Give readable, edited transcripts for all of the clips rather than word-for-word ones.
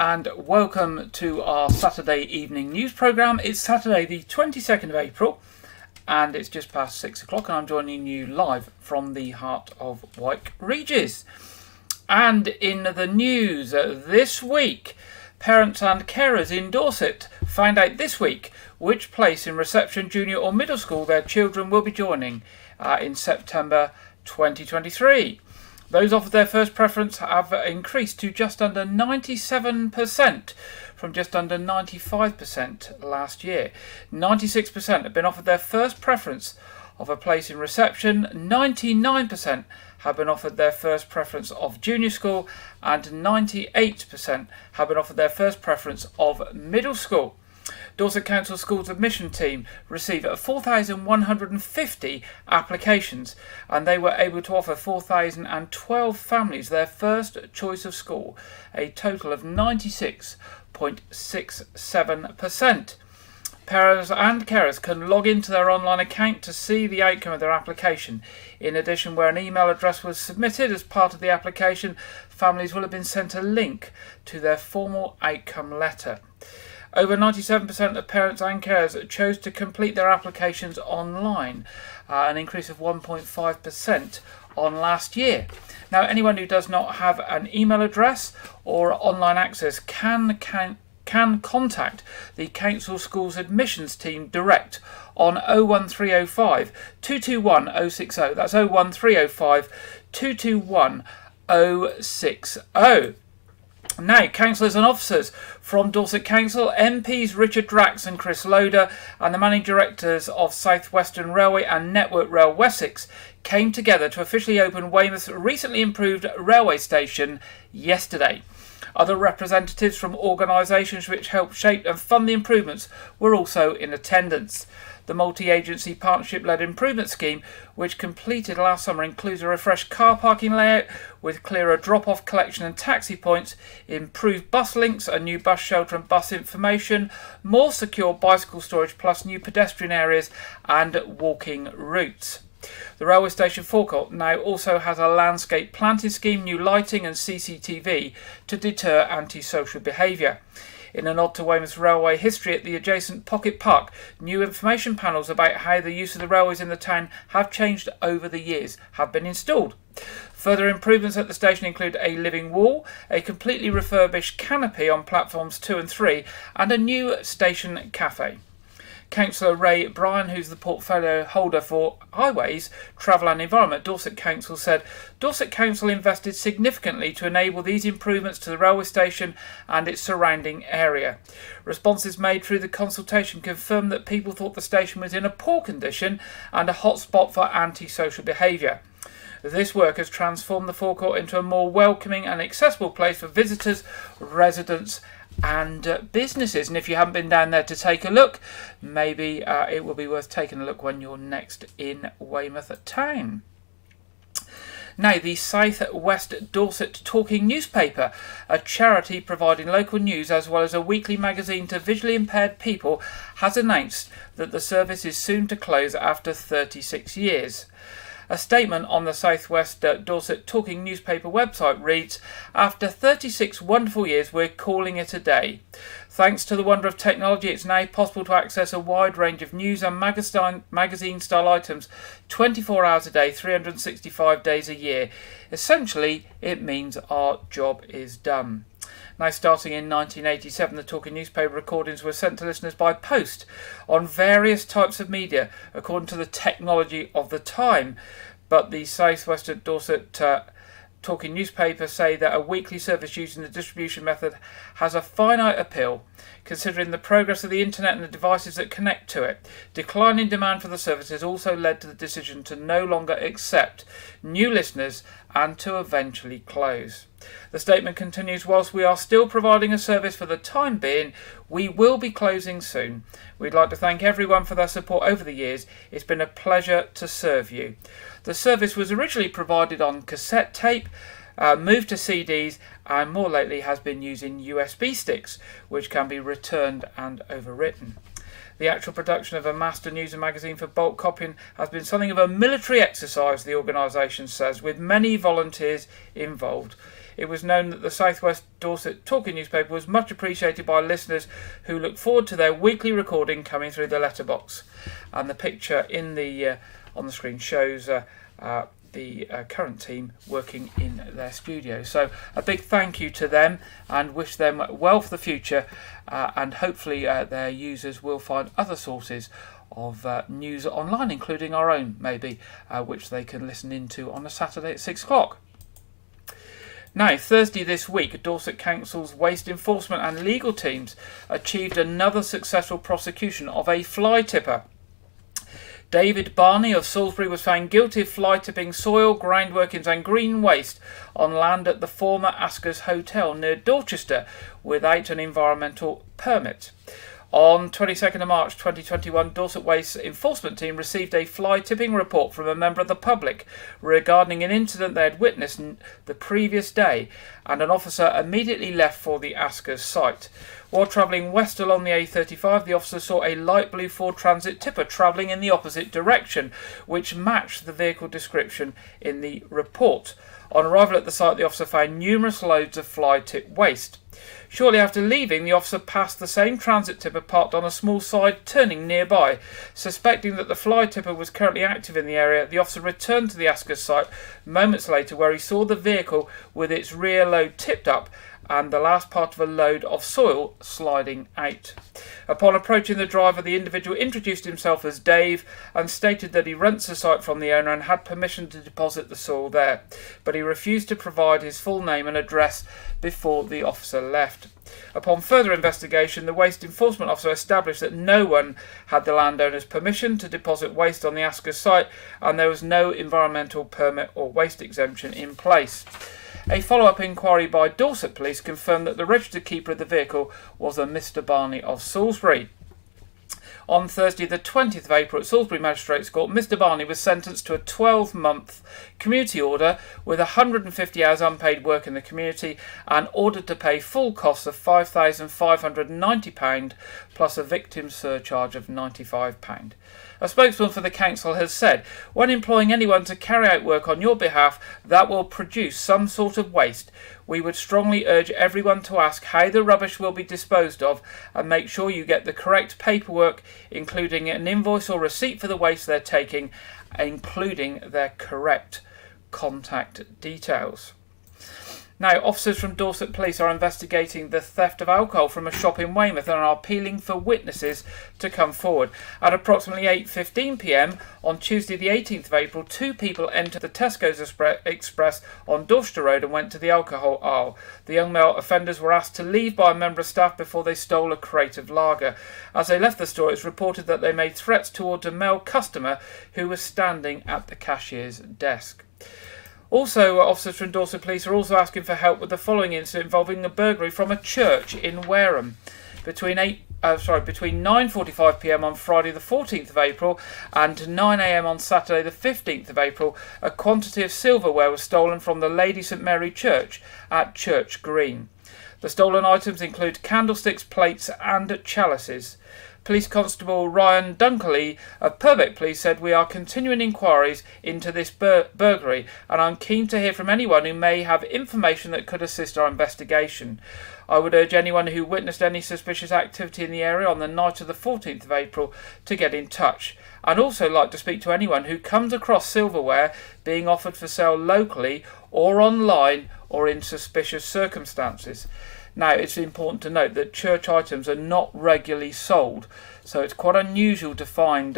and welcome to our Saturday evening news programme. It's Saturday the 22nd of April and it's just past 6 o'clock and I'm joining you live from the heart of Wyke, Regis. And in the news this week, parents and carers in Dorset find out this week which place in reception, junior or middle school their children will be joining in September 2023. Those offered their first preference have increased to just under 97% from just under 95% last year. 96% have been offered their first preference of a place in reception, 99% have been offered their first preference of junior school, and 98% have been offered their first preference of middle school. Dorset Council Schools Admission Team received 4,150 applications and they were able to offer 4,012 families their first choice of school, a total of 96.67%. Parents and carers can log into their online account to see the outcome of their application. In addition, where an email address was submitted as part of the application, families will have been sent a link to their formal outcome letter. Over 97% of parents and carers chose to complete their applications online, an increase of 1.5% on last year. Now, anyone who does not have an email address or online access can contact the Council Schools Admissions Team direct on 01305 221 060. That's 01305 221 060. Now, councillors and officers from Dorset Council, MPs Richard Drax and Chris Loader, and the managing directors of South Western Railway and Network Rail Wessex came together to officially open Weymouth's recently improved railway station yesterday. Other representatives from organisations which helped shape and fund the improvements were also in attendance. The multi-agency partnership-led improvement scheme, which completed last summer, includes a refreshed car parking layout with clearer drop-off, collection and taxi points, improved bus links, a new bus shelter and bus information, more secure bicycle storage plus new pedestrian areas and walking routes. The railway station forecourt now also has a landscape planting scheme, new lighting and CCTV to deter antisocial behaviour. In a nod to Weymouth's railway history at the adjacent Pocket Park, new information panels about how the use of the railways in the town have changed over the years have been installed. Further improvements at the station include a living wall, a completely refurbished canopy on platforms 2 and 3, and a new station cafe. Councillor Ray Bryan, who's the portfolio holder for Highways, Travel and Environment, Dorset Council, said Dorset Council invested significantly to enable these improvements to the railway station and its surrounding area. Responses made through the consultation confirmed that people thought the station was in a poor condition and a hotspot for antisocial behaviour. This work has transformed the forecourt into a more welcoming and accessible place for visitors, residents and businesses. And if you haven't been down there to take a look, maybe it will be worth taking a look when you're next in Weymouth town. Now, the South West Dorset Talking Newspaper, a charity providing local news as well as a weekly magazine to visually impaired people, has announced that the service is soon to close after 36 years. A statement on the South West Dorset Talking Newspaper website reads, "After 36 wonderful years, we're calling it a day. Thanks to the wonder of technology, it's now possible to access a wide range of news and magazine-style items 24 hours a day, 365 days a year. Essentially, it means our job is done." Now, starting in 1987, the Talking Newspaper recordings were sent to listeners by post on various types of media, according to the technology of the time. But the South West Dorset Talking Newspaper say that a weekly service using the distribution method has a finite appeal, considering the progress of the internet and the devices that connect to it. Declining demand for the service has also led to the decision to no longer accept new listeners and to eventually close. The statement continues, "Whilst we are still providing a service for the time being, we will be closing soon. We'd like to thank everyone for their support over the years. It's been a pleasure to serve you." The service was originally provided on cassette tape, moved to CDs, and more lately has been using USB sticks, which can be returned and overwritten. The actual production of a master news and magazine for bulk copying has been something of a military exercise, the organisation says, with many volunteers involved. it was known that the South West Dorset Talking newspaper was much appreciated by listeners who look forward to their weekly recording coming through the letterbox. And the picture in the on the screen shows the current team working in their studio. So a big thank you to them, and wish them well for the future, and hopefully their users will find other sources of news online, including our own maybe, which they can listen into on a Saturday at 6 o'clock. Now, Thursday this week, Dorset Council's waste enforcement and legal teams achieved another successful prosecution of a fly tipper. David Barney of Salisbury was found guilty of fly tipping soil, groundworkings and green waste on land at the former Asker's Hotel near Dorchester without an environmental permit. On 22nd of March 2021, Dorset Waste Enforcement Team received a fly tipping report from a member of the public regarding an incident they had witnessed the previous day, and an officer immediately left for the Asker's site. While travelling west along the A35, the officer saw a light blue Ford Transit tipper travelling in the opposite direction, which matched the vehicle description in the report. On arrival at the site, the officer found numerous loads of fly tip waste. Shortly after leaving, the officer passed the same transit tipper parked on a small side turning nearby. Suspecting that the fly tipper was currently active in the area, the officer returned to the Asker's site moments later, where he saw the vehicle with its rear load tipped up and the last part of a load of soil sliding out. Upon approaching the driver, the individual introduced himself as Dave and stated that he rents the site from the owner and had permission to deposit the soil there, but he refused to provide his full name and address before the officer left. Upon further investigation, the waste enforcement officer established that no one had the landowner's permission to deposit waste on the Asker's site, and there was no environmental permit or waste exemption in place. A follow-up inquiry by Dorset Police confirmed that the registered keeper of the vehicle was a Mr. Barney of Salisbury. On Thursday the 20th of April at Salisbury Magistrates Court, Mr. Barney was sentenced to a 12-month community order with 150 hours unpaid work in the community and ordered to pay full costs of £5,590 plus a victim surcharge of £95. A spokesman for the council has said, when employing anyone to carry out work on your behalf that will produce some sort of waste, we would strongly urge everyone to ask how the rubbish will be disposed of and make sure you get the correct paperwork, including an invoice or receipt for the waste they're taking, including their correct contact details. Now, officers from Dorset Police are investigating the theft of alcohol from a shop in Weymouth and are appealing for witnesses to come forward. At approximately 8:15 p.m. on Tuesday the 18th of April, two people entered the Tesco's Express on Dorchester Road and went to the alcohol aisle. The young male offenders were asked to leave by a member of staff before they stole a crate of lager. As they left the store, it was reported that they made threats towards a male customer who was standing at the cashier's desk. Also, officers from Dorset Police are also asking for help with the following incident involving a burglary from a church in Wareham. Between 9:45 p.m. on Friday the 14th of April and 9 a.m. on Saturday the 15th of April, a quantity of silverware was stolen from the Lady St Mary Church at Church Green. The stolen items include candlesticks, plates and chalices. Police Constable Ryan Dunkley of Purbeck Police said, "We are continuing inquiries into this burglary, and I'm keen to hear from anyone who may have information that could assist our investigation. I would urge anyone who witnessed any suspicious activity in the area on the night of the 14th of April to get in touch. I'd also like to speak to anyone who comes across silverware being offered for sale locally or online or in suspicious circumstances." Now, it's important to note that church items are not regularly sold, so it's quite unusual to find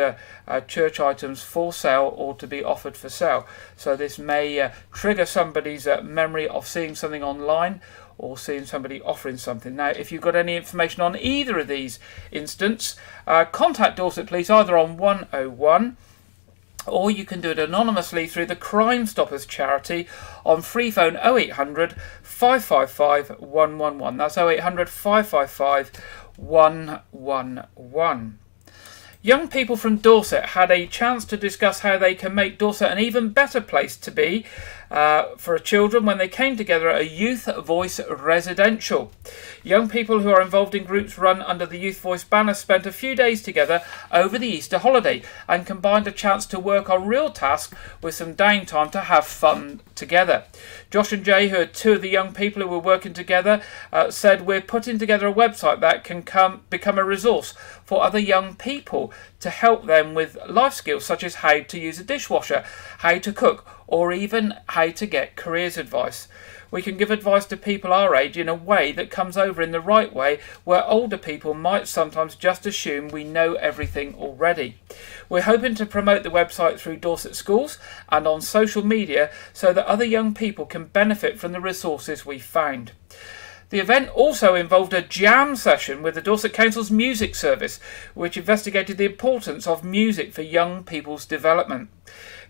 church items for sale or to be offered for sale. So this may trigger somebody's memory of seeing something online or seeing somebody offering something. Now, if you've got any information on either of these incidents, contact Dorset Police either on 101, or you can do it anonymously through the Crime Stoppers charity on free phone 0800 555 111. That's 0800 555 111. Young people from Dorset had a chance to discuss how they can make Dorset an even better place to be for children when they came together at a Youth Voice residential. Young people who are involved in groups run under the Youth Voice banner spent a few days together over the Easter holiday and combined a chance to work on real tasks with some downtime to have fun together. Josh and Jay, who are two of the young people who were working together, said, "We're putting together a website that can become a resource for other young people to help them with life skills such as how to use a dishwasher, how to cook, or even how to get careers advice. We can give advice to people our age in a way that comes over in the right way, where older people might sometimes just assume we know everything already. We're hoping to promote the website through Dorset schools and on social media so that other young people can benefit from the resources we found." The event also involved a jam session with the Dorset Council's music service, which investigated the importance of music for young people's development.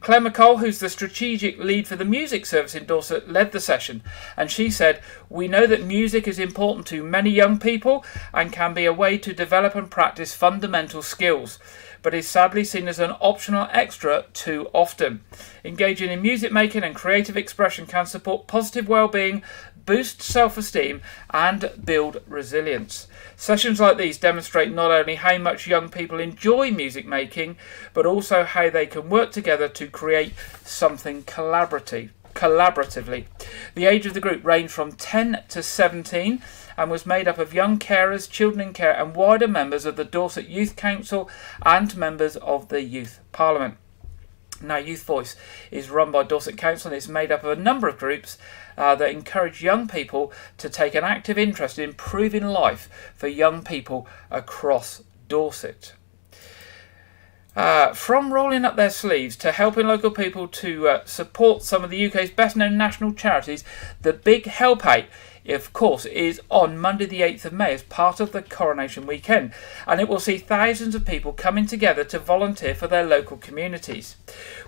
Claire McCall, who's the strategic lead for the music service in Dorset, led the session, and she said, "We know that music is important to many young people and can be a way to develop and practice fundamental skills, but is sadly seen as an optional extra too often. Engaging in music making and creative expression can support positive well-being, boost self-esteem and build resilience. Sessions like these demonstrate not only how much young people enjoy music making, but also how they can work together to create something collaboratively. The age of the group ranged from 10 to 17 and was made up of young carers, children in care and wider members of the Dorset Youth Council and members of the Youth Parliament. Now, Youth Voice is run by Dorset Council and is made up of a number of groups that encourage young people to take an active interest in improving life for young people across Dorset. From rolling up their sleeves to helping local people to support some of the UK's best-known national charities, the Big Help Out, of course, is on Monday the 8th of May as part of the Coronation Weekend, and it will see thousands of people coming together to volunteer for their local communities.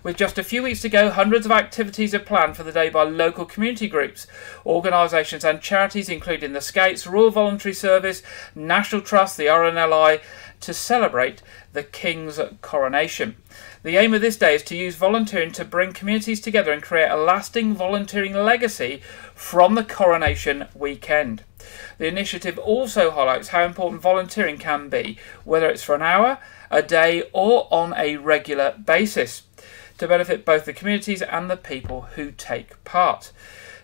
With just a few weeks to go, hundreds of activities are planned for the day by local community groups, organisations and charities including the Scouts, Royal Voluntary Service, National Trust, the RNLI, to celebrate the King's coronation. The aim of this day is to use volunteering to bring communities together and create a lasting volunteering legacy from the coronation weekend. The initiative also highlights how important volunteering can be, whether it's for an hour, a day or on a regular basis, to benefit both the communities and the people who take part.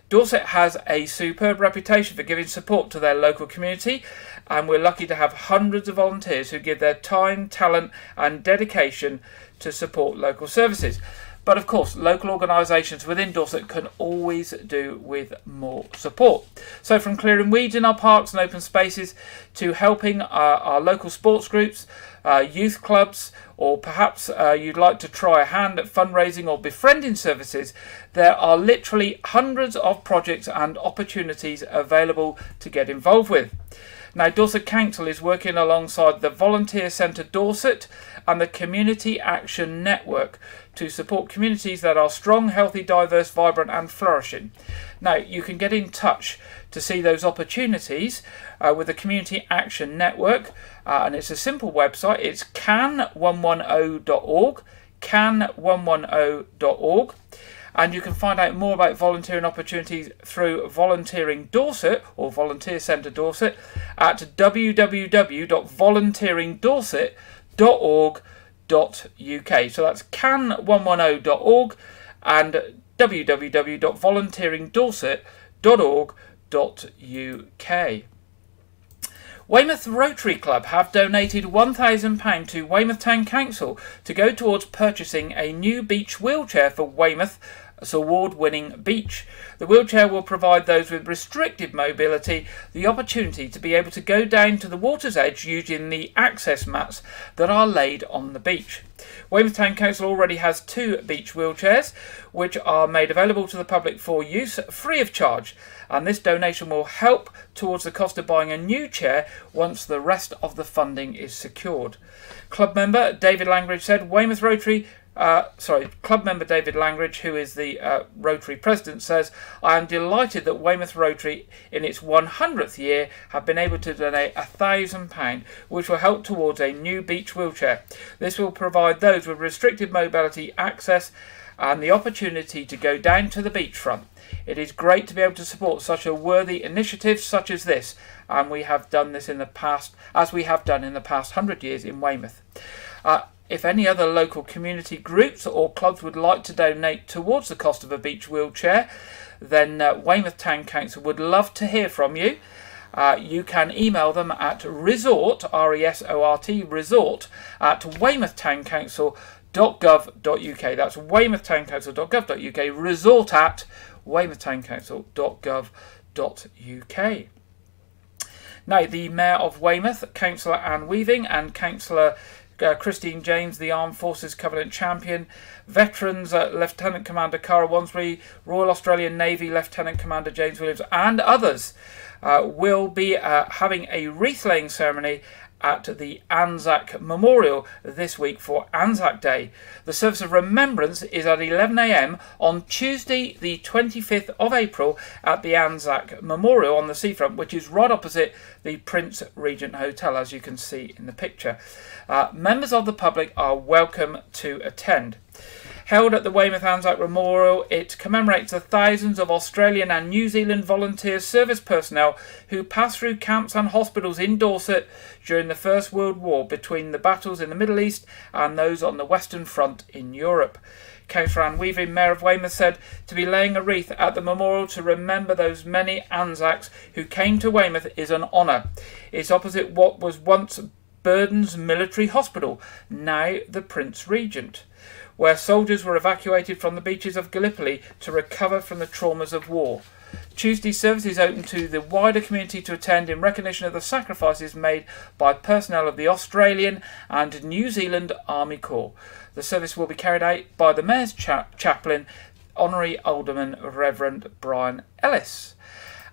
Dorset has a superb reputation for giving support to their local community, and we're lucky to have hundreds of volunteers who give their time, talent and dedication to support local services. But of course, local organisations within Dorset can always do with more support. So from clearing weeds in our parks and open spaces to helping our local sports groups, youth clubs, or perhaps you'd like to try a hand at fundraising or befriending services, there are literally hundreds of projects and opportunities available to get involved with. Now, Dorset Council is working alongside the Volunteer Centre Dorset and the Community Action Network to support communities that are strong, healthy, diverse, vibrant and flourishing. Now, you can get in touch to see those opportunities with the Community Action Network, and it's a simple website. It's can110.org, can110.org. And you can find out more about volunteering opportunities through Volunteering Dorset or Volunteer Centre Dorset at www.volunteeringdorset.org.uk. So that's can110.org and www.volunteeringdorset.org.uk. Weymouth Rotary Club have donated £1,000 to Weymouth Town Council to go towards purchasing a new beach wheelchair for Weymouth's award-winning beach. The wheelchair will provide those with restricted mobility the opportunity to be able to go down to the water's edge using the access mats that are laid on the beach. Weymouth Town Council already has 2 beach wheelchairs which are made available to the public for use free of charge, and this donation will help towards the cost of buying a new chair once the rest of the funding is secured. Club member David Langridge said Club member David Langridge, who is the Rotary President, says, "I am delighted that Weymouth Rotary, in its 100th year, have been able to donate £1,000, which will help towards a new beach wheelchair. This will provide those with restricted mobility access and the opportunity to go down to the beachfront. It is great to be able to support such a worthy initiative such as this, and we have done this in the past, as we have done in the past 100 years in Weymouth. If any other local community groups or clubs would like to donate towards the cost of a beach wheelchair, then Weymouth Town Council would love to hear from you. You can email them at resort, R-E-S-O-R-T, resort, at weymouthtowncouncil.gov.uk. That's weymouthtowncouncil.gov.uk, resort at weymouthtowncouncil.gov.uk. Now, the Mayor of Weymouth, Councillor Anne Weaving, and Councillor Christine James, the Armed Forces Covenant Champion, Veterans Lieutenant Commander Cara Wansbury, Royal Australian Navy Lieutenant Commander James Williams, and others will be having a wreath-laying ceremony at the Anzac Memorial this week for Anzac Day. The service of remembrance is at 11 a.m. on Tuesday the 25th of April at the Anzac Memorial on the seafront, which is right opposite the Prince Regent Hotel, as you can see in the picture. Members of the public are welcome to attend. Held at the Weymouth Anzac Memorial, it commemorates the thousands of Australian and New Zealand volunteer service personnel who passed through camps and hospitals in Dorset during the First World War, between the battles in the Middle East and those on the Western Front in Europe. Councillor Anne Weaving, Mayor of Weymouth, said to be laying a wreath at the memorial to remember those many Anzacs who came to Weymouth is an honour. It's opposite what was once Burden's Military Hospital, now the Prince Regent, where soldiers were evacuated from the beaches of Gallipoli to recover from the traumas of war. Tuesday's service is open to the wider community to attend in recognition of the sacrifices made by personnel of the Australian and New Zealand Army Corps. The service will be carried out by the Mayor's Chaplain, Honorary Alderman Reverend Brian Ellis.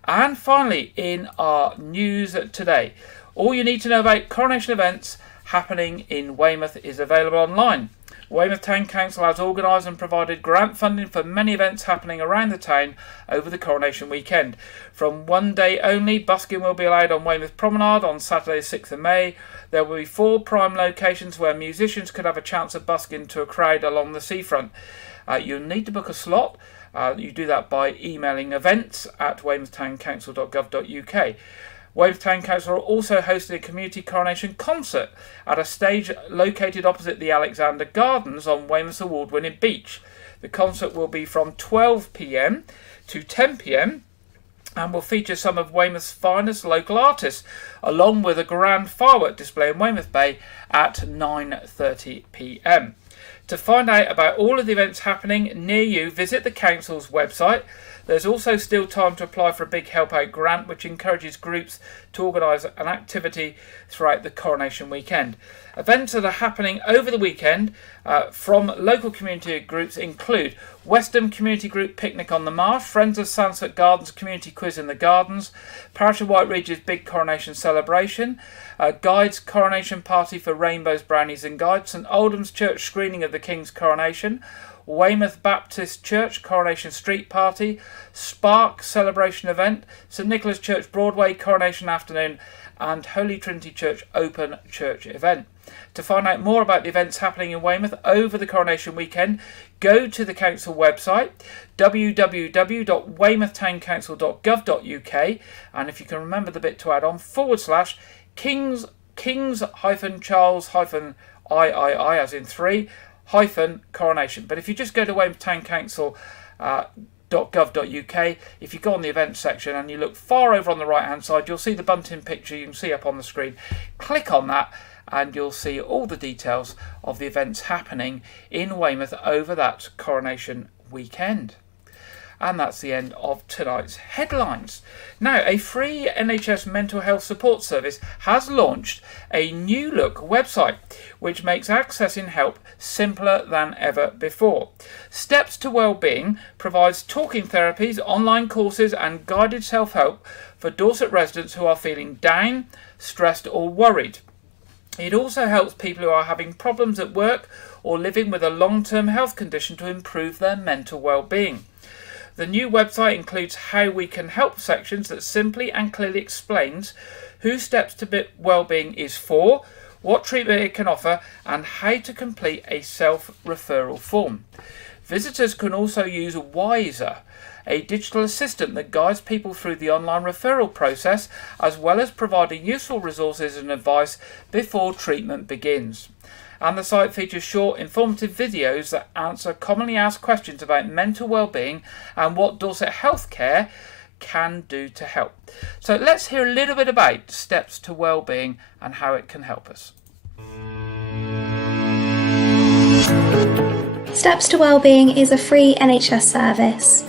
And finally, in our news today, all you need to know about coronation events happening in Weymouth is available online. Weymouth Town Council has organised and provided grant funding for many events happening around the town over the coronation weekend. From one day only, busking will be allowed on Weymouth Promenade on Saturday 6th of May. There will be 4 prime locations where musicians could have a chance of busking to a crowd along the seafront. You'll need to book a slot. You do that by emailing events@weymouthtowncouncil.gov.uk. Weymouth Town Council are also hosting a community coronation concert at a stage located opposite the Alexander Gardens on Weymouth's award-winning beach. The concert will be from 12 p.m. to 10 p.m. and will feature some of Weymouth's finest local artists, along with a grand firework display in Weymouth Bay at 9:30 p.m. To find out about all of the events happening near you, visit the Council's website. There's also still time to apply for a Big Help Out grant, which encourages groups to organise an activity throughout the coronation weekend. Events that are happening over the weekend from local community groups include Westham Community Group Picnic on the Marsh, Friends of Sunset Gardens Community Quiz in the Gardens, Parish of Wyke Regis Big Coronation Celebration, Guides Coronation Party for Rainbows, Brownies and Guides, St Aldham's Church screening of the King's Coronation, Weymouth Baptist Church Coronation Street Party, Spark Celebration Event, St Nicholas Church Broadway Coronation Afternoon, and Holy Trinity Church Open Church Event. To find out more about the events happening in Weymouth over the coronation weekend, go to the council website www.weymouthtowncouncil.gov.uk, and if you can remember the bit to add on, /Kings-Charles-III, as in 3, coronation. But if you just go to weymouthtowncouncil.gov.uk, if you go on the events section and you look far over on the right hand side, you'll see the bunting picture you can see up on the screen. Click on that and you'll see all the details of the events happening in Weymouth over that coronation weekend. And that's the end of tonight's headlines. Now, a free NHS mental health support service has launched a new look website which makes accessing help simpler than ever before. Steps to Wellbeing provides talking therapies, online courses and guided self-help for Dorset residents who are feeling down, stressed or worried. It also helps people who are having problems at work or living with a long-term health condition to improve their mental well-being. The new website includes how we can help sections that simply and clearly explains who Steps to Wellbeing is for, what treatment it can offer, and how to complete a self-referral form. Visitors can also use Wiser, a digital assistant that guides people through the online referral process, as well as providing useful resources and advice before treatment begins. And the site features short, informative videos that answer commonly asked questions about mental well-being and what Dorset Healthcare can do to help. So let's hear a little bit about Steps to Wellbeing and how it can help us. Steps to Wellbeing is a free NHS service.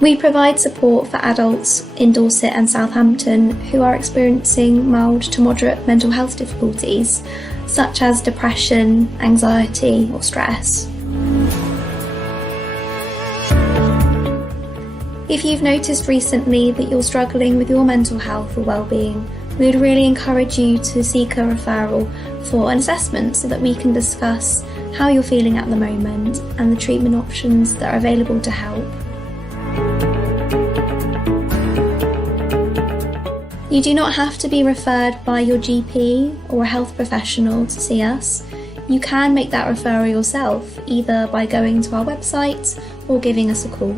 We provide support for adults in Dorset and Southampton who are experiencing mild to moderate mental health difficulties, such as depression, anxiety or stress. If you've noticed recently that you're struggling with your mental health or well-being, we would really encourage you to seek a referral for an assessment so that we can discuss how you're feeling at the moment and the treatment options that are available to help. You do not have to be referred by your GP or a health professional to see us. You can make that referral yourself, either by going to our website or giving us a call.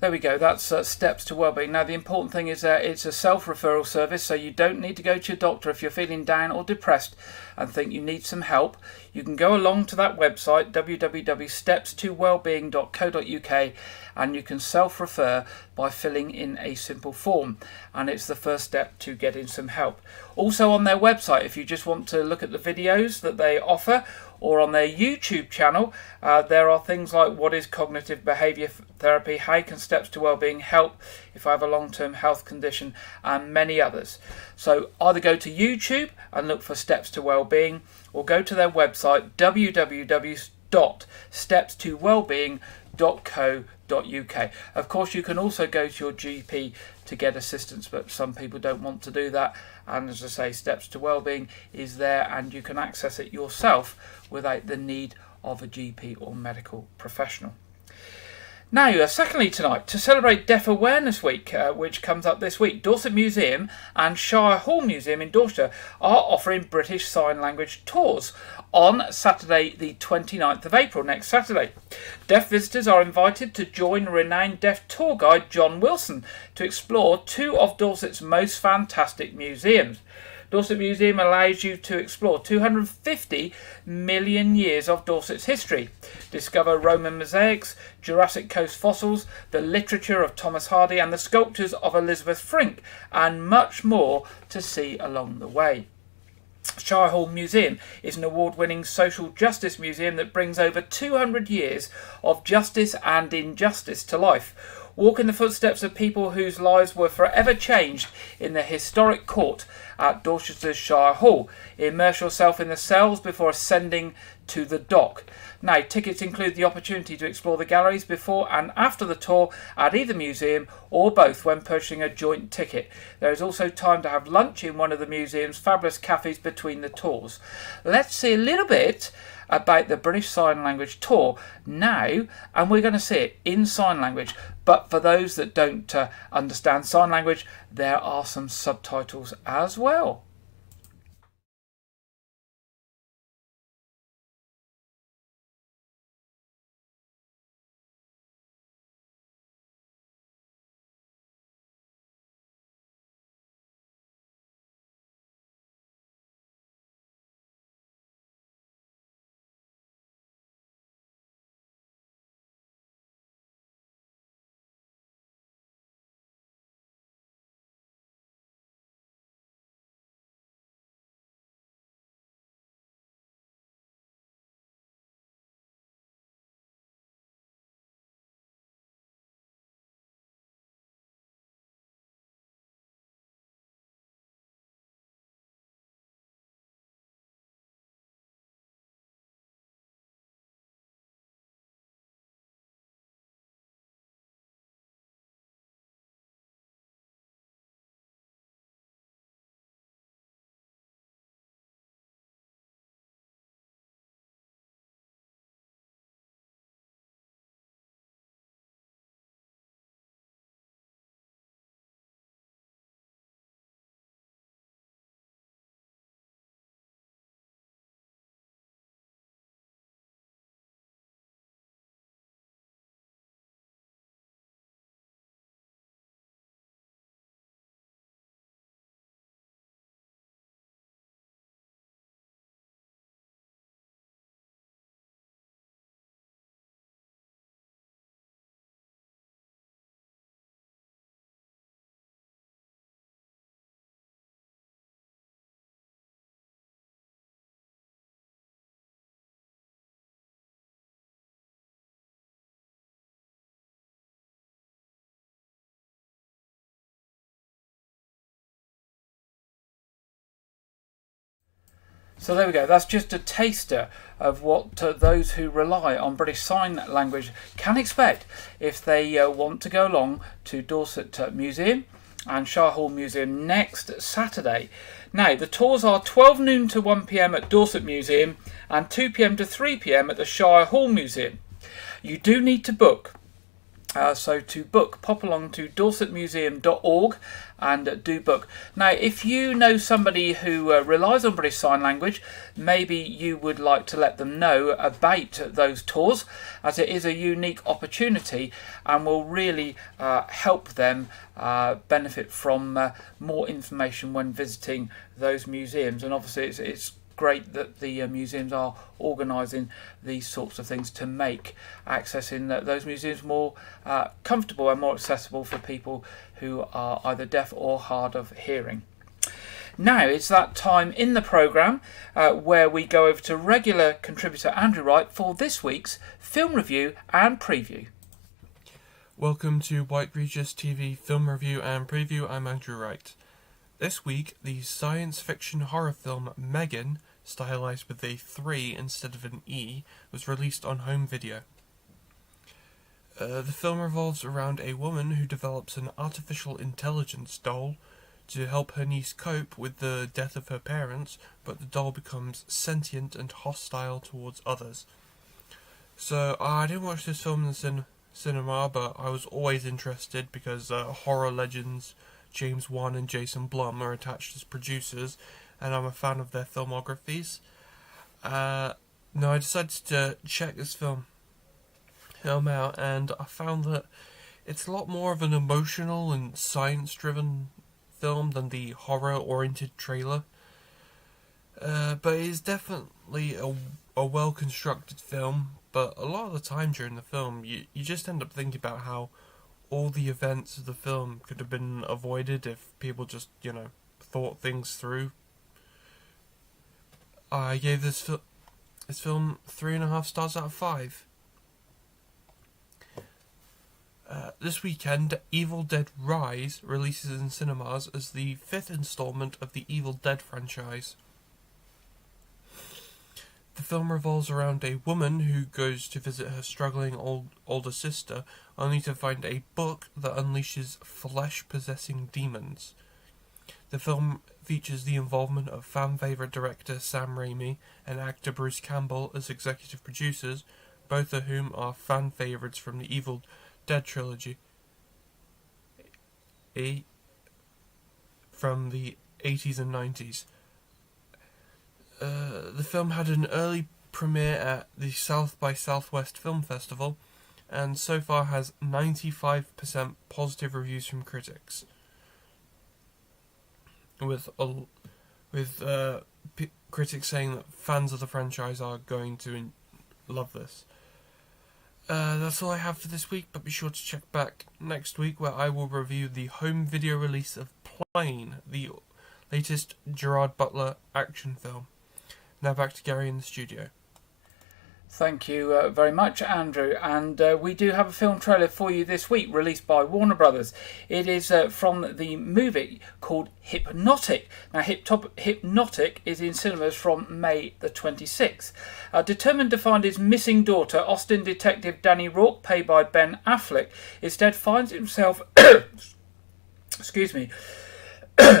There we go, that's Steps to Wellbeing. Now the important thing is that it's a self-referral service, so you don't need to go to your doctor if you're feeling down or depressed and think you need some help. You can go along to that website, www.stepstowellbeing.co.uk, and you can self-refer by filling in a simple form, and it's the first step to getting some help. Also on their website, if you just want to look at the videos that they offer, or on their YouTube channel, there are things like what is cognitive behaviour therapy, how can Steps to Wellbeing help if I have a long-term health condition, and many others. So either go to YouTube and look for Steps to Wellbeing, or go to their website www.stepstowellbeing.co.uk. Of course, you can also go to your GP to get assistance, but some people don't want to do that. And as I say, Steps to Wellbeing is there and you can access it yourself without the need of a GP or medical professional. Now, secondly tonight, to celebrate Deaf Awareness Week, which comes up this week, Dorset Museum and Shire Hall Museum in Dorset are offering British Sign Language tours on Saturday the 29th of April, next Saturday. Deaf visitors are invited to join renowned deaf tour guide John Wilson to explore two of Dorset's most fantastic museums. Dorset Museum allows you to explore 250 million years of Dorset's history, discover Roman mosaics, Jurassic Coast fossils, the literature of Thomas Hardy and the sculptures of Elizabeth Frink, and much more to see along the way. Shire Hall Museum is an award-winning social justice museum that brings over 200 years of justice and injustice to life. Walk in the footsteps of people whose lives were forever changed in the historic court at Dorset's Shire Hall. Immerse yourself in the cells before ascending to the dock. Now, tickets include the opportunity to explore the galleries before and after the tour at either museum or both when purchasing a joint ticket. There is also time to have lunch in one of the museum's fabulous cafes between the tours. Let's see a little bit about the British Sign Language tour now, and we're going to see it in sign language. But for those that don't understand sign language, there are some subtitles as well. So there we go. That's just a taster of what those who rely on British Sign Language can expect if they want to go along to Dorset Museum and Shire Hall Museum next Saturday. Now, the tours are 12 noon to 1 p.m. at Dorset Museum and 2 p.m. to 3 p.m. at the Shire Hall Museum. You do need to book. So to book, pop along to dorsetmuseum.org and do book. Now, if you know somebody who relies on British Sign Language, maybe you would like to let them know about those tours, as it is a unique opportunity and will really help them benefit from more information when visiting those museums. And obviously it's great that the museums are organising these sorts of things to make accessing those museums more comfortable and more accessible for people who are either deaf or hard of hearing. Now it's that time in the programme where we go over to regular contributor Andrew Wright for this week's film review and preview. Welcome to Wyke Regis TV film review and preview. I'm Andrew Wright. This week, the science fiction horror film Megan, stylized with a 3 instead of an E, was released on home video. The film revolves around a woman who develops an artificial intelligence doll to help her niece cope with the death of her parents, but the doll becomes sentient and hostile towards others. So I didn't watch this film in the cinema, but I was always interested because horror legends James Wan and Jason Blum are attached as producers, and I'm a fan of their filmographies. I decided to check this film out, and I found that it's a lot more of an emotional and science-driven film than the horror-oriented trailer. But it is definitely a well-constructed film, but a lot of the time during the film, you just end up thinking about how all the events of the film could have been avoided if people just, thought things through. I gave this film 3.5 stars out of 5. This weekend, Evil Dead Rise releases in cinemas as the 5th installment of the Evil Dead franchise. The film revolves around a woman who goes to visit her struggling older sister, only to find a book that unleashes flesh-possessing demons. The film features the involvement of fan-favourite director Sam Raimi and actor Bruce Campbell as executive producers, both of whom are fan favourites from the Evil Dead trilogy from the 80s and 90s. The film had an early premiere at the South by Southwest Film Festival, and so far has 95% positive reviews from critics, with critics saying that fans of the franchise are going to love this. That's all I have for this week, but be sure to check back next week where I will review the home video release of Plane, the latest Gerard Butler action film. Now back to Gary in the studio. Thank you very much, Andrew. And we do have a film trailer for you this week, released by Warner Brothers. It is from the movie called Hypnotic. Now, Hypnotic is in cinemas from May the 26th. Determined to find his missing daughter, Austin detective Danny Rourke, played by Ben Affleck, instead finds himself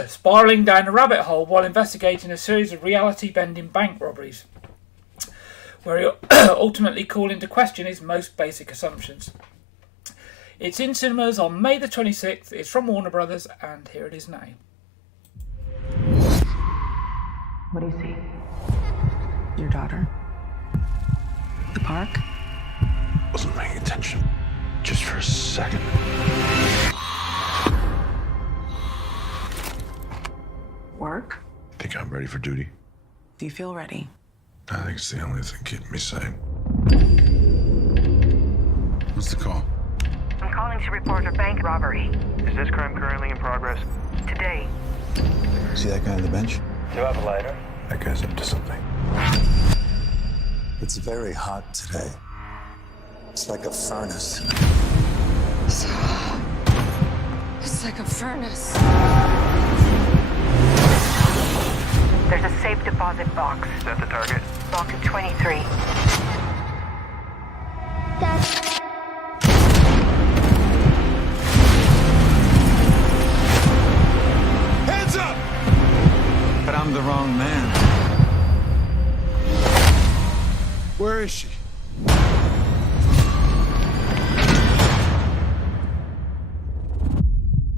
spiralling down a rabbit hole while investigating a series of reality-bending bank robberies, where he'll ultimately call into question his most basic assumptions. It's in cinemas on May the 26th, it's from Warner Brothers, and here it is now. What do you see? Your daughter? The park? Wasn't paying attention. Just for a second. Work? Think I'm ready for duty? Do you feel ready? I think it's the only thing keeping me sane. What's the call? I'm calling to report a bank robbery. Is this crime currently in progress? Today. See that guy on the bench? Do you have a lighter? That guy's up to something. It's very hot today. It's like a furnace. It's like a furnace. There's a safe deposit box. Is that the target? Box 23. Hands up! But I'm the wrong man. Where is she?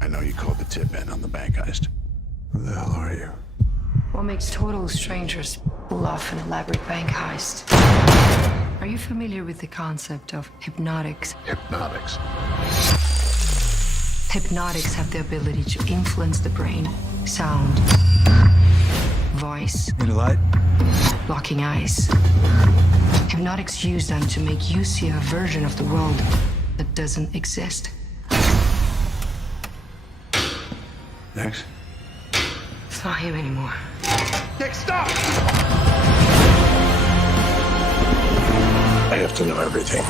I know you called the tip in on the bank heist. Who the hell are you? What makes total strangers pull off an elaborate bank heist? Are you familiar with the concept of hypnotics? Hypnotics. Hypnotics have the ability to influence the brain, sound, voice, Need a light? locking eyes. Hypnotics use them to make you see a version of the world that doesn't exist. Next. It's not him anymore. Nick, stop! I have to know everything.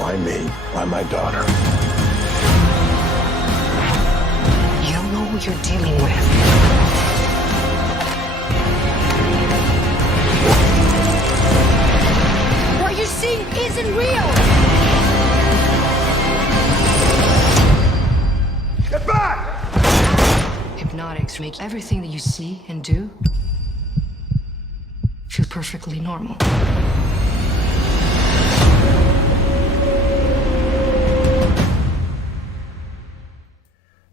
Why me? Why my daughter? You don't know who you're dealing with. What you're seeing isn't real! Get back! Hypnotics make everything that you see and do feel perfectly normal.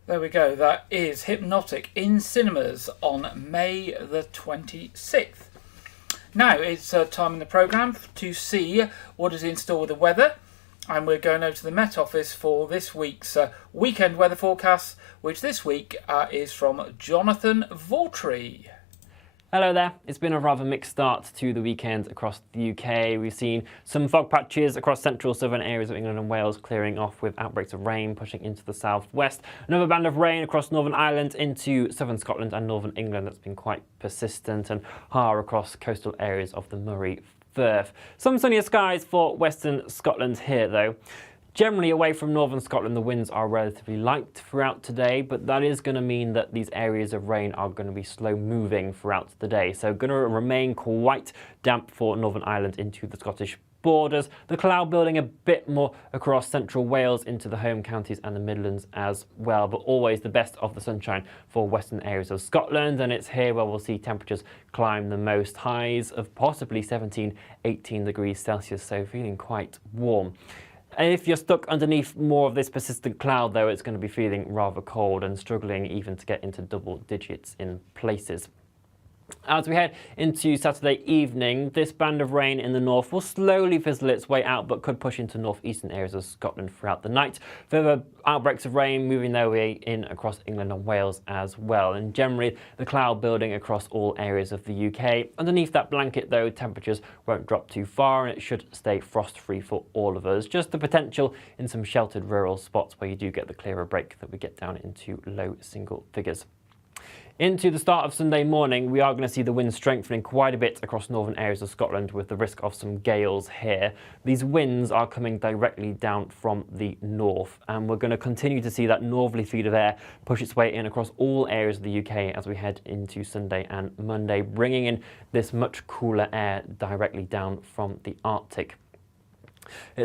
There we go. That is Hypnotic in cinemas on May the 26th. Now it's time in the programme to see what is in store with the weather. And we're going over to the Met Office for this week's weekend weather forecast, which this week is from Jonathan Vautry. Hello there. It's been a rather mixed start to the weekend across the UK. We've seen some fog patches across central southern areas of England and Wales clearing off with outbreaks of rain pushing into the southwest. Another band of rain across Northern Ireland into southern Scotland and northern England that's been quite persistent, and higher across coastal areas of the Moray Firth. Some sunnier skies for western Scotland here though. Generally away from northern Scotland, the winds are relatively light throughout today, but that is going to mean that these areas of rain are going to be slow moving throughout the day. So going to remain quite damp for Northern Ireland into the Scottish borders. The cloud building a bit more across central Wales into the home counties and the Midlands as well, but always the best of the sunshine for western areas of Scotland, and it's here where we'll see temperatures climb the most, highs of possibly 17, 18 degrees Celsius, so feeling quite warm. If you're stuck underneath more of this persistent cloud though, it's going to be feeling rather cold and struggling even to get into double digits in places. As we head into Saturday evening, this band of rain in the north will slowly fizzle its way out, but could push into northeastern areas of Scotland throughout the night. Further outbreaks of rain moving their way in across England and Wales as well. And generally, the cloud building across all areas of the UK. Underneath that blanket, though, temperatures won't drop too far, and it should stay frost-free for all of us. Just the potential in some sheltered rural spots where you do get the clearer break that we get down into low single figures. Into the start of Sunday morning, we are going to see the winds strengthening quite a bit across northern areas of Scotland with the risk of some gales here. These winds are coming directly down from the north, and we're going to continue to see that northerly feed of air push its way in across all areas of the UK as we head into Sunday and Monday, bringing in this much cooler air directly down from the Arctic.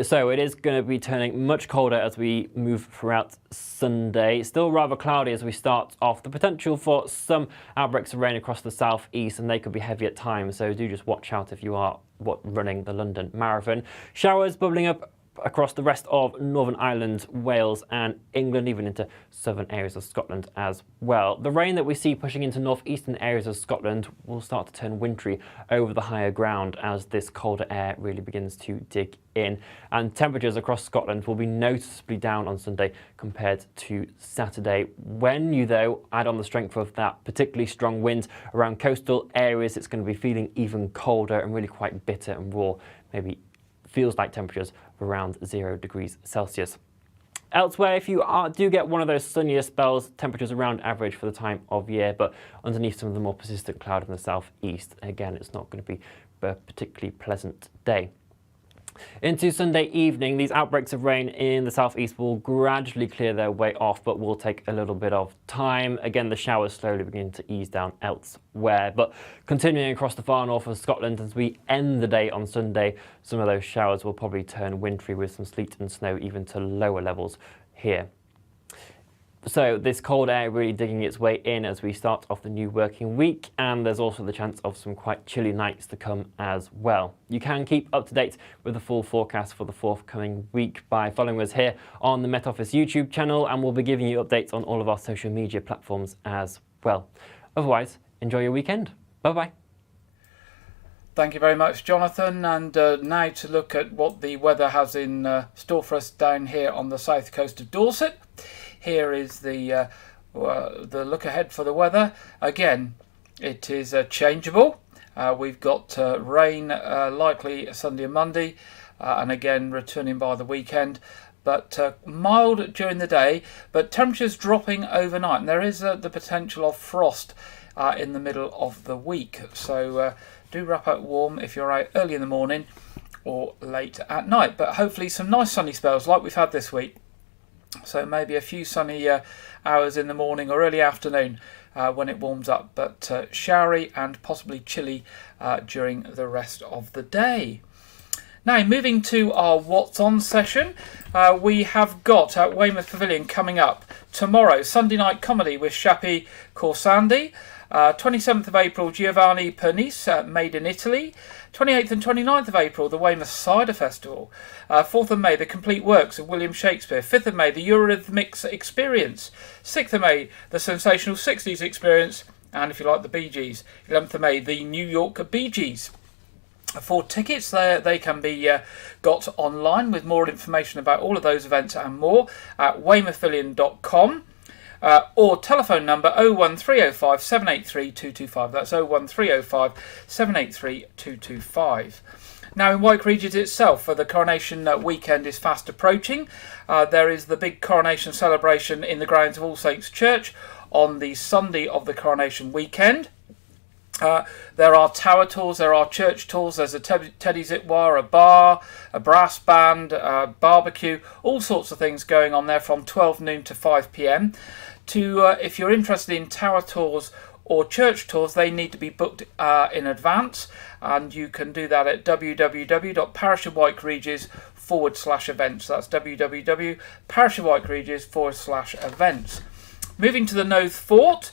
So it is going to be turning much colder as we move throughout Sunday. Still rather cloudy as we start off. The potential for some outbreaks of rain across the southeast, and they could be heavy at times, so do just watch out if you are running the London Marathon. Showers bubbling up across the rest of Northern Ireland, Wales and England, even into southern areas of Scotland as well. The rain that we see pushing into northeastern areas of Scotland will start to turn wintry over the higher ground as this colder air really begins to dig in, and temperatures across Scotland will be noticeably down on Sunday compared to Saturday. When you though add on the strength of that particularly strong wind around coastal areas, it's going to be feeling even colder and really quite bitter and raw, maybe feels like temperatures of around 0 degrees Celsius. Elsewhere, if you do get one of those sunnier spells, temperatures around average for the time of year, but underneath some of the more persistent cloud in the southeast, again, it's not going to be a particularly pleasant day. Into Sunday evening, these outbreaks of rain in the southeast will gradually clear their way off, but will take a little bit of time. Again, the showers slowly begin to ease down elsewhere, but continuing across the far north of Scotland as we end the day on Sunday, some of those showers will probably turn wintry with some sleet and snow even to lower levels here. So this cold air really digging its way in as we start off the new working week, and there's also the chance of some quite chilly nights to come as well. You can keep up to date with the full forecast for the forthcoming week by following us here on the Met Office YouTube channel, and we'll be giving you updates on all of our social media platforms as well. Otherwise, enjoy your weekend. Bye-bye. Thank you very much, Jonathan. And now to look at what the weather has in store for us down here on the south coast of Dorset. Here is the look ahead for the weather. Again, it is changeable. We've got rain likely Sunday and Monday, and again returning by the weekend. But mild during the day, but temperatures dropping overnight. And there is the potential of frost in the middle of the week. So do wrap up warm if you're out early in the morning or late at night. But hopefully some nice sunny spells like we've had this week. So maybe a few sunny hours in the morning or early afternoon when it warms up, but showery and possibly chilly during the rest of the day. Now, moving to our What's On session, we have got at Weymouth Pavilion coming up tomorrow, Sunday night comedy with Shapi Corsandi. 27th of April, Giovanni Pernice, Made in Italy. 28th and 29th of April, the Weymouth Cider Festival. 4th of May, the Complete Works of William Shakespeare. 5th of May, the Eurythmics Experience. 6th of May, the Sensational 60s Experience. And if you like the Bee Gees, 11th of May, the New York Bee Gees. For tickets, they can be got online with more information about all of those events and more at weymouthpavilion.com. Or telephone number 01305 783 225. That's 01305 783 225. Now in Wyke Regis itself, the coronation weekend is fast approaching. There is the big coronation celebration in the grounds of All Saints Church on the Sunday of the coronation weekend. There are tower tours, there are church tours, there's a Teddy Zitwar, a bar, a brass band, a barbecue, all sorts of things going on there from 12 noon to 5 p.m. If you're interested in tower tours or church tours, they need to be booked in advance, and you can do that at www.parishofwykeregis.com/events. That's www.parishofwykeregis.com/events. Moving to the Noath Fort,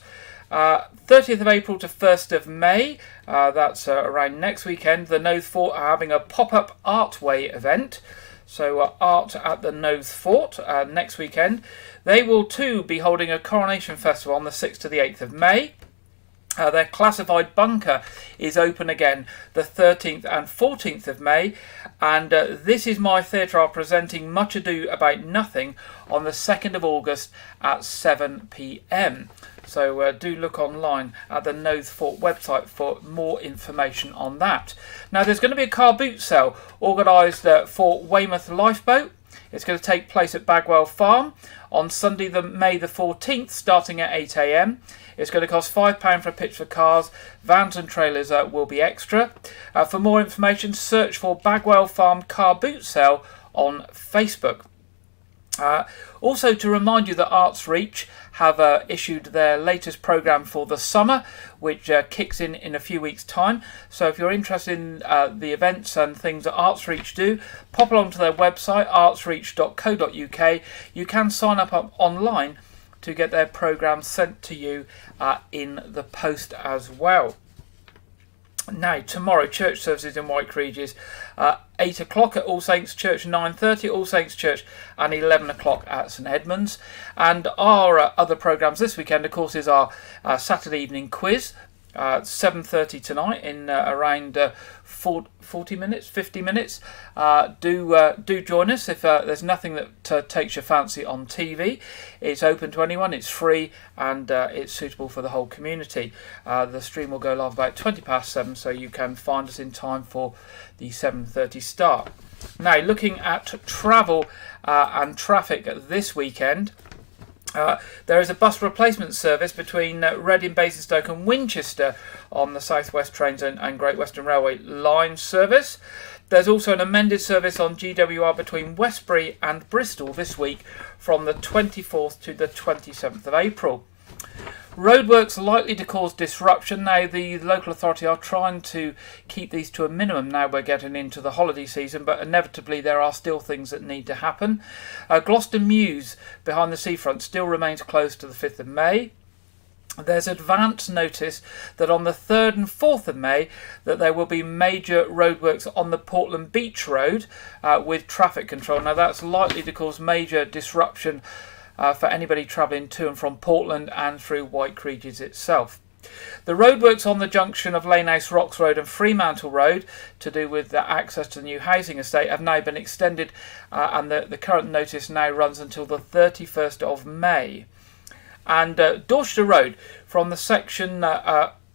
30th of April to 1st of May, that's around next weekend. The Noath Fort are having a pop-up Artway event. So art at the Noath Fort next weekend. They will too be holding a coronation festival on the 6th to the 8th of May. Their classified bunker is open again the 13th and 14th of May. And This Is My Theatre are presenting Much Ado About Nothing on the 2nd of August at 7 p.m. So do look online at the Noath Fort website for more information on that. Now there's going to be a car boot sale organised for Weymouth Lifeboat. It's going to take place at Bagwell Farm on Sunday, May the 14th, starting at 8 a.m. It's going to cost £5 for a pitch for cars. Vans and trailers will be extra. For more information, search for Bagwell Farm Car Boot Sale on Facebook. Also to remind you that Arts Reach have issued their latest programme for the summer, which kicks in a few weeks' time. So if you're interested in the events and things that Arts Reach do, pop along to their website, artsreach.co.uk. You can sign up online to get their programme sent to you in the post as well. Now, tomorrow, church services in Wyke Regis, 8 o'clock at All Saints Church, 9:30 at All Saints Church, and 11 o'clock at St Edmunds. And our other programmes this weekend, of course, is our Saturday evening quiz, 7:30 tonight in around 40 minutes, 50 minutes. Do join us if there's nothing that takes your fancy on TV. It's open to anyone, it's free, and it's suitable for the whole community. The stream will go live about 7:20, so you can find us in time for the 7:30 start. Now, looking at travel and traffic this weekend, there is a bus replacement service between Reading, Basingstoke and Winchester on the South West Trains and Great Western Railway line service. There's also an amended service on GWR between Westbury and Bristol this week from the 24th to the 27th of April. Roadworks likely to cause disruption. Now, the local authority are trying to keep these to a minimum now we're getting into the holiday season, but inevitably there are still things that need to happen. Gloucester Mews behind the seafront still remains closed to the 5th of May. There's advance notice that on the 3rd and 4th of May that there will be major roadworks on the Portland Beach Road with traffic control. Now, that's likely to cause major disruption for anybody travelling to and from Portland and through Wyke Regis itself. The roadworks on the junction of Lanehouse Rocks Road and Fremantle Road to do with the access to the new housing estate have now been extended, and the current notice now runs until the 31st of May. And Dorset Road, from the section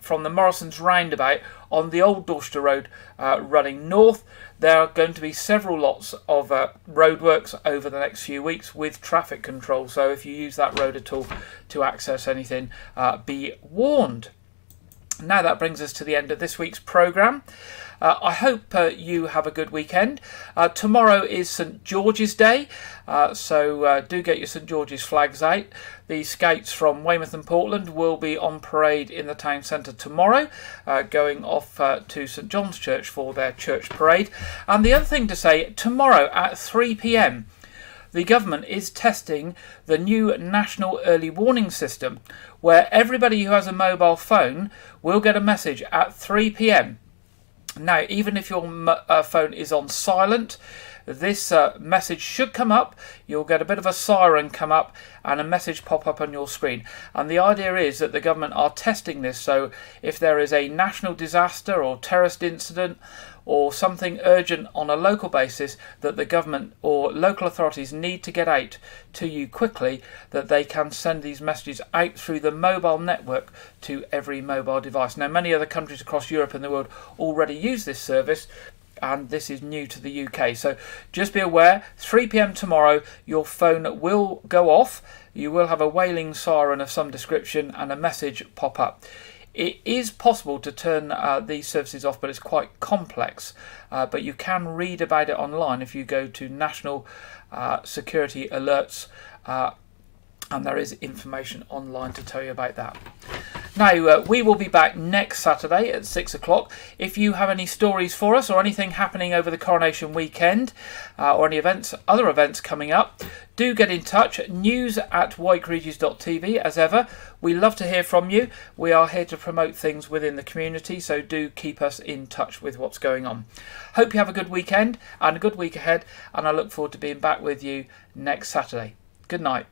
from the Morrison's roundabout on the old Dorset Road running north, there are going to be several lots of roadworks over the next few weeks with traffic control. So if you use that road at all to access anything, be warned. Now that brings us to the end of this week's programme. I hope you have a good weekend. Tomorrow is St George's Day, so do get your St George's flags out. The Scouts from Weymouth and Portland will be on parade in the town centre tomorrow, going off to St John's Church for their church parade. And the other thing to say, tomorrow at 3 p.m, the government is testing the new national early warning system, where everybody who has a mobile phone will get a message at 3 p.m. Now, even if your phone is on silent, this message should come up. You'll get a bit of a siren come up and a message pop up on your screen. And the idea is that the government are testing this, so if there is a national disaster or terrorist incident or something urgent on a local basis that the government or local authorities need to get out to you quickly, that they can send these messages out through the mobile network to every mobile device. Now, many other countries across Europe and the world already use this service, and this is new to the UK. So just be aware, 3 p.m. tomorrow, your phone will go off. You will have a wailing siren of some description and a message pop up. It is possible to turn these services off, but it's quite complex. But you can read about it online if you go to National Security Alerts, and there is information online to tell you about that. Now, we will be back next Saturday at 6 o'clock. If you have any stories for us or anything happening over the coronation weekend or any events, other events coming up, do get in touch. news@wykeregis.tv as ever. We love to hear from you. We are here to promote things within the community, so do keep us in touch with what's going on. Hope you have a good weekend and a good week ahead, and I look forward to being back with you next Saturday. Good night.